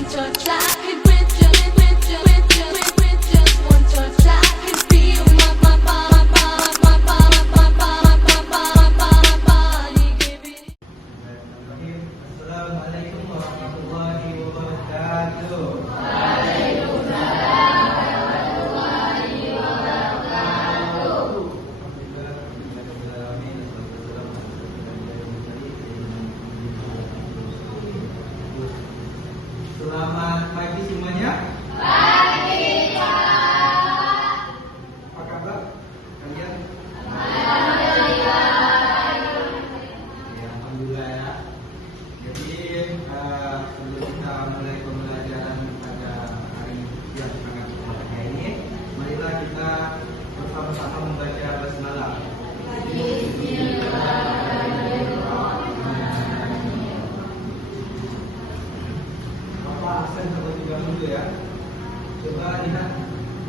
one touch, I could with just one touch, I could feel my body giving. Assalamualaikum warahmatullahi wabarakatuh. Selamat pagi semuanya. Pagi, Pak. Apa kabar kalian? Ya, alhamdulillah ya. Jadi sebelum kita mulai pembelajaran pada hari yang sangat berbahagia ini, marilah kita bersama-sama membaca basmalah. Bapak absen sampai 3 minggu ya. Coba lihat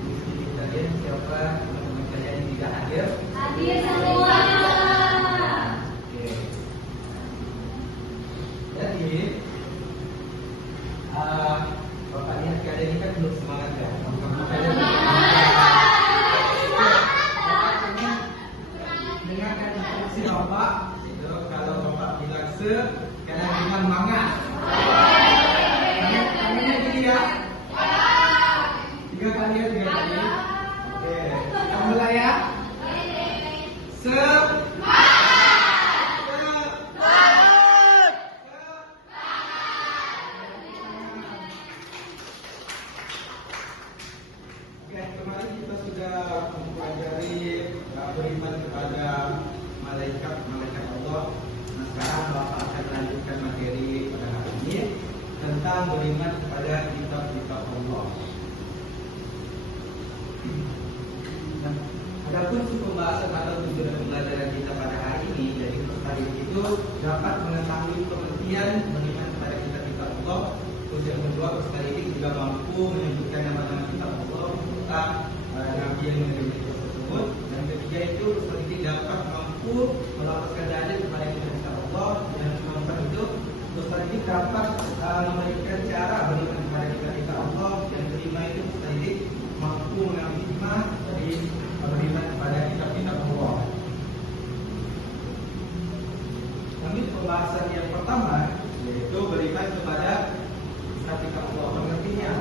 di sini kalian siapa teman-teman kalian yang tidak hadir. Hadir semua. Oke. Jadi Bapak lihat kalian ini kan belum semangat ya. Bapak kalian dengarkan instruksi Bapak. Itu kalau Bapak bilang se, kalian bilang manga. Tangannya gini ya. 3 kali ya, 3 kali. Oke, kita mulai ya. Oke, kemarin kita sudah mempelajari beriman kepada malaikat Allah. Nah, sekarang Bapak akan lanjutkan materi pada hari ini tentang beriman kepada kitab-kitab Allah. Nah, adapun pembahasan atau tujuan pembelajaran kita pada hari ini, jadi hari itu dapat mengetahui pengertian beriman kepada kitab-kitab Allah. Tujuan kedua, sekaligus juga mampu menyebutkan nama-nama kitab Allah serta nabi yang menerima kitab tersebut. Dan ketiga itu sekaligus dapat mampu melapaskan dalil kepada kitab Allah. Dan keempat itu sekaligus dapat memberikan cara beriman kepada kitab Allah. Yang kelima itu sekaligus mampu mengambil hikmah dari beriman kepada kitab-kitab Allah. Lanjut pembahasan yang pertama, yaitu beriman kepada kitab-kitab Allah.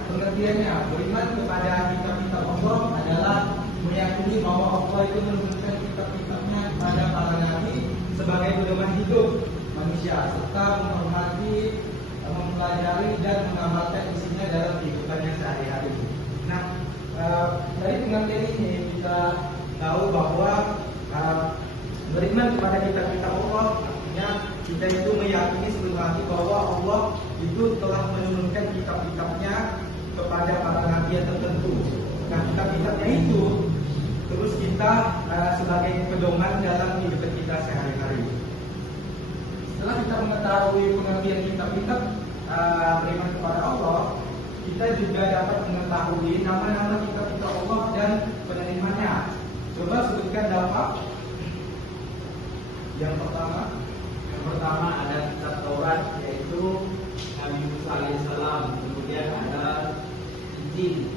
Pengertiannya, beriman kepada kitab-kitab Allah adalah meyakini bahwa Allah itu menurunkan kitab-kitabnya kepada para nabi sebagai pedoman hidup manusia, serta menghormati, mempelajari dan mengamalkan isinya dalam kehidupannya sehari-hari. Nah, dari pengertian ini kita tahu bahwa beriman kepada kitab-kitab Allah artinya kita itu meyakini sepenuh hati bahwa Allah itu telah menurunkan kitab-kitabnya kepada para nabi tertentu. Nah, kitab-kitabnya itu terus kita sebagai pedoman dalam hidup kita sehari-hari. Setelah kita mengetahui pengertian kitab-kitab beriman kepada Allah, kita juga dapat mengetahui nama-nama kitab-kitab Allah dan penerimanya. Coba sebutkan dapat. Yang pertama ada kitab Taurat, yaitu Nabi Musa alaihissalam. Kemudian ada Injil,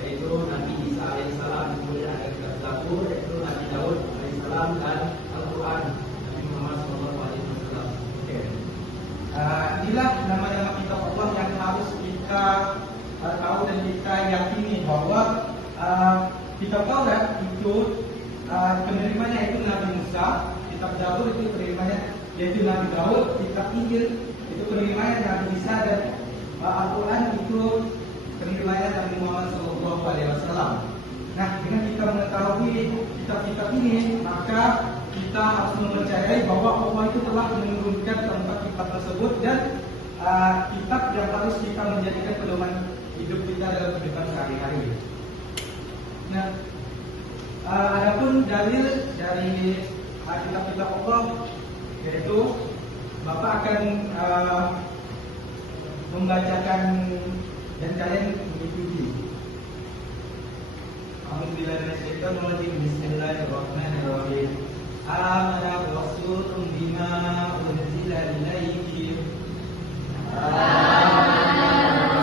yaitu Nabi Isa alaihissalam. Kemudian ada kitab Zabur, yaitu Nabi Daud alaihissalam, dan Al-Quran Nabi Muhammad SAW. Oke. Inilah nama-nama kitab Allah yang harus kita tahu dan kita yakini bahwa kitab Taurat itu penerimanya itu Nabi Musa, kitab Zabur itu penerimanya yaitu Nabi Daud, kitab Injil itu penerimanya Nabi Isa, dan Al-Quran itu penerimanya Nabi Muhammad SAW. Nah, dengan kita mengetahui kitab-kitab ini, maka kita harus mempercayai bahwa Allah itu telah menurunkan keempat kitab tersebut dan kitab yang harus kita menjadikan pedoman hidup kita dalam kehidupan sehari-hari. Nah, adapun dalil dari kitab-kitab Allah, yaitu Bapak akan membacakan dan kalian mengikuti. Bismillahirrahmanirrahim. Amana rasulun bima unzila ilaihi. Amana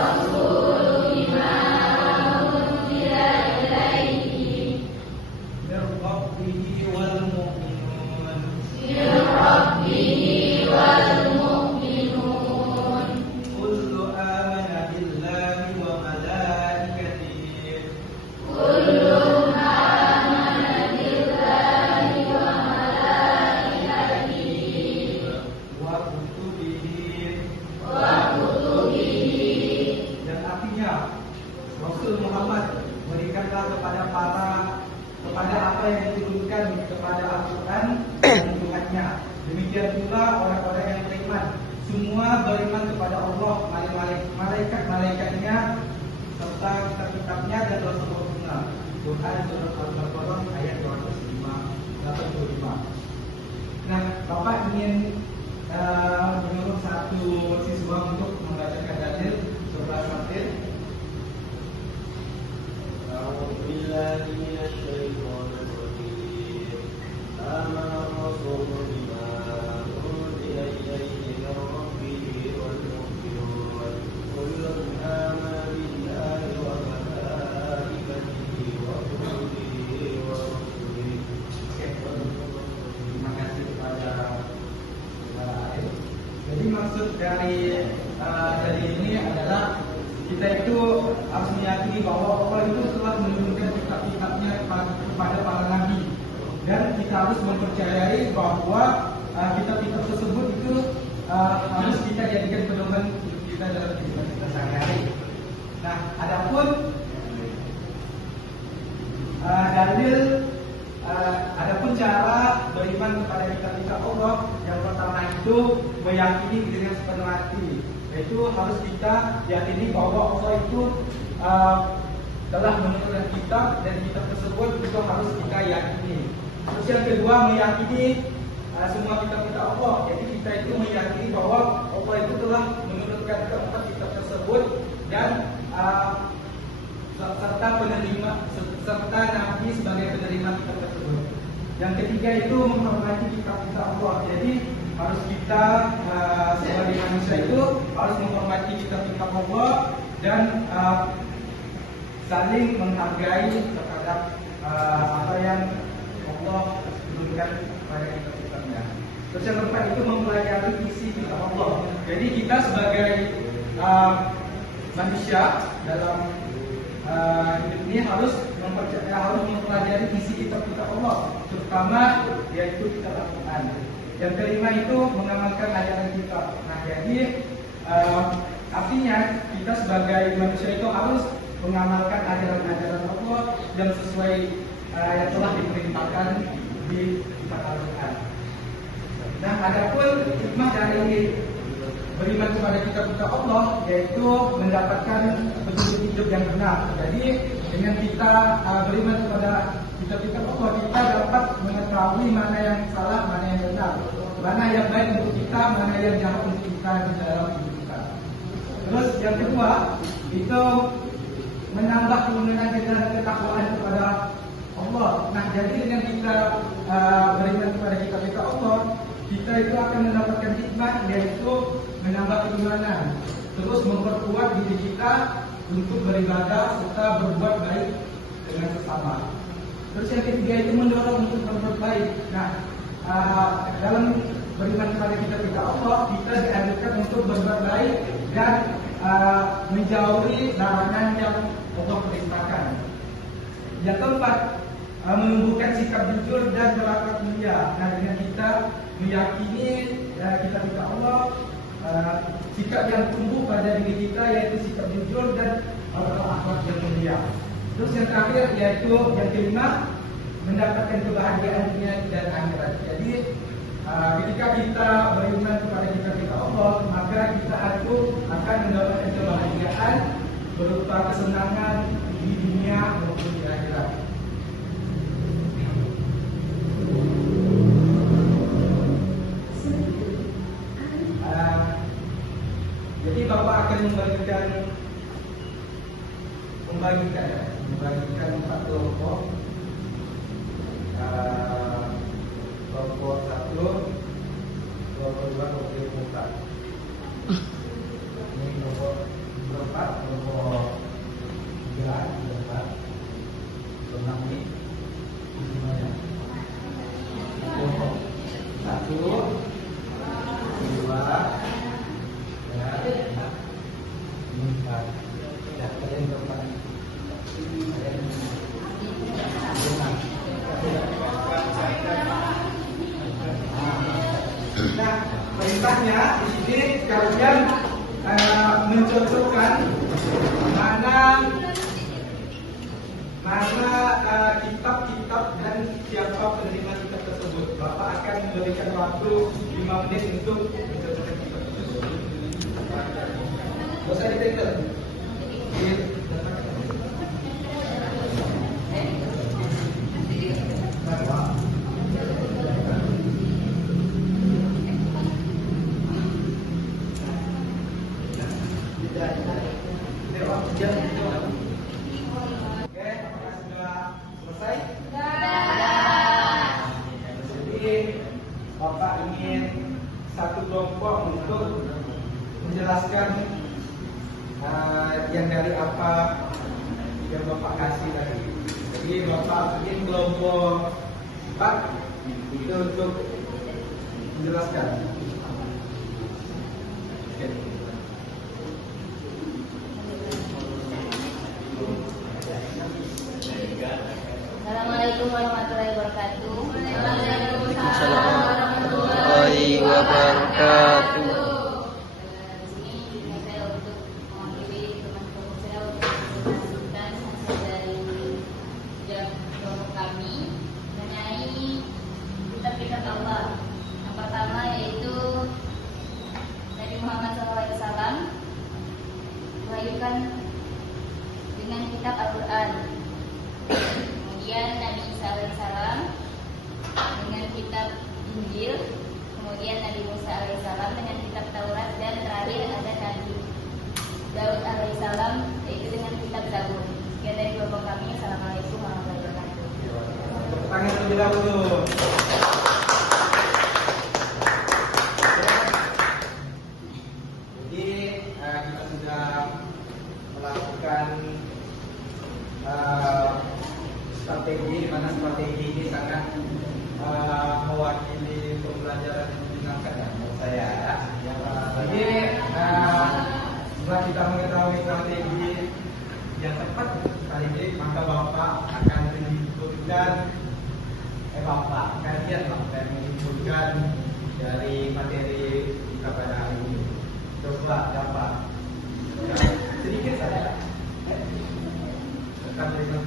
ingin menyuruh satu siswa untuk membacakan dalil surah Fatir. A'udzubillahi minasyaitonir rajim. Amana ar-rasulu bima unzila ilayhi min rabbih wal mu'minun. Kullun amana billahi wa malaikatihi wa kutubihi wa rusulihi. Terima kasih kepada saudara Arif. Jadi maksud dari ini adalah kita itu harus meyakini bahwa Allah itu telah menurunkan kitab-kitabnya kepada para nabi, dan kita harus mempercayai bahwa kitab-kitab tersebut itu harus kita jadikan pedoman hidup kita dalam kehidupan kita sehari-hari. Nah, adapun adapun cara beriman kepada kitab-kitab Allah, yang pertama itu meyakini dengan sepenuh hati, yaitu harus kita yakini bahwa Allah itu telah menurunkan kitab, dan kitab tersebut itu harus kita yakini. Terus yang kedua, meyakini semua kitab-kitab Allah. Jadi kita itu meyakini bahwa Allah itu telah menurunkan keempat kitab tersebut, dan serta nabi sebagai penerima kitab tersebut. Yang ketiga itu menghormati kitab-kitab Allah. Jadi harus kita sebagai manusia itu harus menghormati kitab-kitab Allah dan saling menghargai terhadap apa yang Allah turunkan pada kitab-kitabnya. Terus yang keempat itu mempelajari isi kitab Allah. Jadi kita sebagai manusia dalam hidup ini harus mempelajari isi kitab-kitab Allah, terutama yaitu kitab Al-Quran. Yang kelima itu mengamalkan ajaran kitab. Nah, jadi artinya kita sebagai manusia itu harus mengamalkan ajaran-ajaran Allah yang sesuai yang telah diperintahkan di kitab Al-Quran. Nah, adapun hikmah dari beriman kepada kitab-kitab Allah yaitu mendapatkan petunjuk hidup yang benar. Jadi dengan kita beriman kepada kitab-kitab Allah, kita dapat mengetahui mana yang salah, mana yang benar, mana yang baik untuk kita, mana yang jahat untuk kita di dalam hidup kita. Terus yang kedua itu menambah keimanan dan ketakwaan kepada Allah. Nah, jadi dengan kita beriman kepada kitab-kitab Allah, kita itu akan mendapatkan hikmah, yaitu menambah keimanan, terus memperkuat diri kita untuk beribadah serta berbuat baik dengan sesama. Terus yang ketiga itu mendorong untuk berbuat baik. Nah, dalam beriman kepada kitab-kitab Allah, kita dianjurkan untuk berbuat baik dan menjauhi larangan yang Allah perintahkan. Yang keempat, menumbuhkan sikap jujur dan berakhlak mulia. Nah, dengan kita meyakini kitab-kitab Allah, sikap yang tumbuh pada diri kita yaitu sikap jujur dan berakhlak yang mulia. Terus yang terakhir yaitu yang kelima, mendapatkan kebahagiaan dunia dan akhirat. Jadi ketika kita beriman kepada kitab-kitab Allah, maka kita akan mendapatkan kebahagiaan berupa kesenangan di dunia maupun di akhirat. Jadi Bapak akan membagikan 4 kelompok. Kelompok 1, kelompok 2, kelompok 4. Ini kelompok 4, kelompok 3, kelompok 6 ini semuanya. Kelompok 1, 2, Nah, perintahnya di sini kalian mencocokkan mana kitab-kitab dan siapa penerima kitab tersebut. Bapak akan memberikan waktu 5 menit untuk mencocokkan kitab tersebut. Gak usah ditender. menjelaskan yang dari apa yang Bapak kasih tadi. Jadi Bapak bikin kelompok 4 itu untuk menjelaskan. Oke. Assalamualaikum warahmatullahi wabarakatuh. Waalaikumsalam warahmatullahi wabarakatuh. Di sini saya untuk mewakili teman-teman saya untuk menyampaikan hasil dari kelompok kami mengenai kitab-kitab Allah. Yang pertama yaitu Nabi Muhammad SAW diwahyukan dengan kitab Al-Quran. Kemudian Nabi Isa alaihissalam dengan kitab Injil, kemudian Nabi Musa alaihissalam dengan kitab Taurat, dan terakhir ada Nabi Daud alaihissalam yaitu dengan kitab Zabur. Sekian dari kelompok kami. Assalamualaikum warahmatullahi wabarakatuh. Tepuk tangan terlebih dahulu. Jadi kita sudah melakukan strategi, di mana strategi ini sangat mewakili pembelajaran yang menyenangkan ya menurut saya. Jadi setelah kita mengetahui strategi yang tepat kali ini, maka Bapak akan menyimpulkan kalian akan menyimpulkan dari materi kita pada hari ini. Coba dapat sedikit saja tentang dengan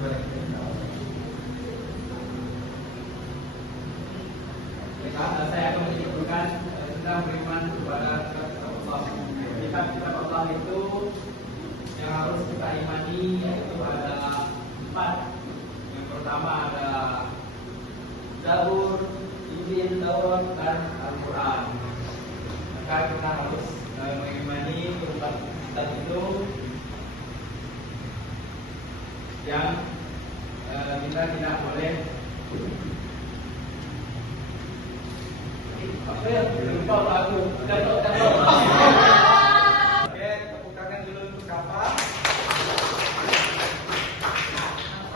saya akan menyimpulkan tentang beriman kepada kitab Allah. Kitab Allah itu yang harus kita imani yaitu ada 4. Yang pertama ada Zabur, Injil, Taurat, dan Al-Quran. Maka kita harus mengimani keempat kitab itu yang kita tidak boleh apa ya? Lupa aku. Datuk. Oke, tepuk tangan dulu untuk siapa?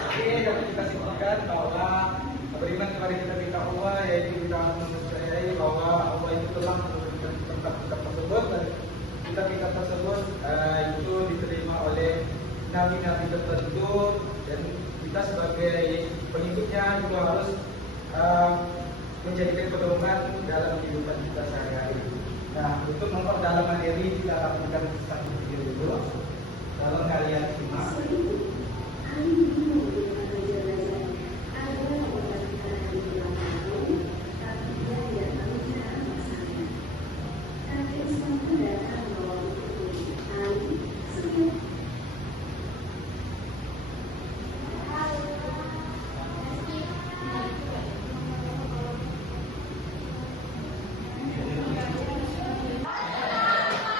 Oke, dapat kita simpulkan bahwa beriman kepada kitab Allah yaitu kita mempercayai bahwa Allah itu telah memberikan kitab-kitab tersebut, dan kitab-kitab tersebut itu diterima oleh nabi-nabi tertentu, dan kita sebagai pengikutnya juga harus menjadikan pedoman dalam kehidupan kita sehari-hari. Nah, untuk memperdalam materi kita lakukan satu video dulu. Kalau kalian simak.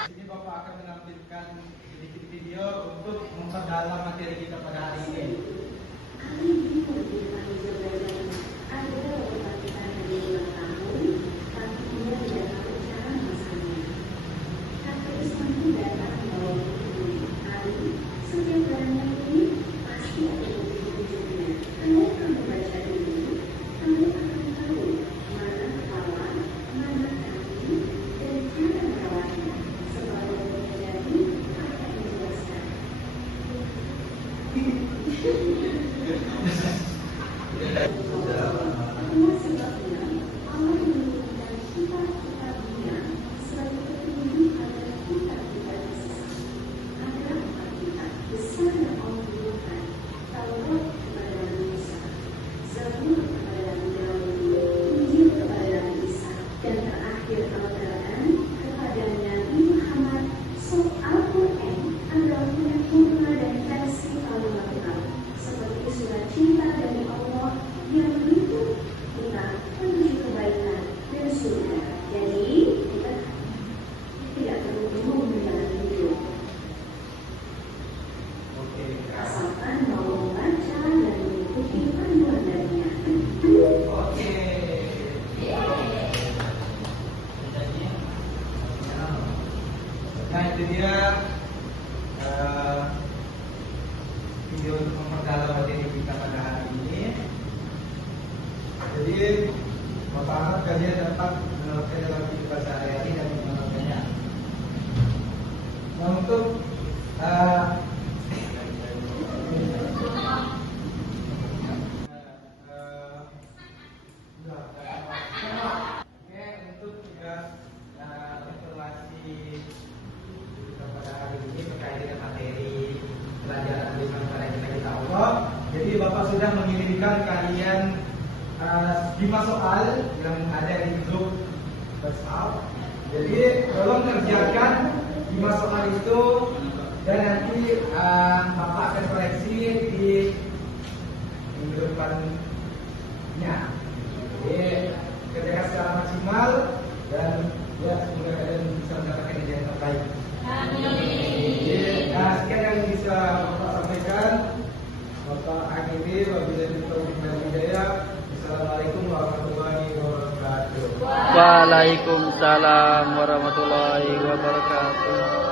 Sini Bapak akan menampilkan sedikit video untuk memperdalam materi kita pada hari ini. Nah, itu dia video untuk memperdalam materi kita pada hari ini. Jadi pertama kalian dapat menerapkan dalam kehidupan sehari-hari dan menerapkannya. Nah, untuk untuk tugas informasi kita pada hari ini terkait dengan materi pelajaran tulisan pada kita Allah. Jadi Bapak sudah mengirimkan kalian 5 soal yang ada di grup WhatsApp. Jadi tolong kerjakan 5 soal itu dan nanti Bapak akan koreksi di minggu depannya. Jadi kerjakan secara maksimal dan ya semoga kalian bisa mendapatkan ide yang terbaik. Amin. Nah, sekian yang bisa Bapak sampaikan. Bapak akhiri wabillahi taufiq wal hidayah. Assalamualaikum warahmatullahi wabarakatuh. Waalaikumsalam warahmatullahi wabarakatuh.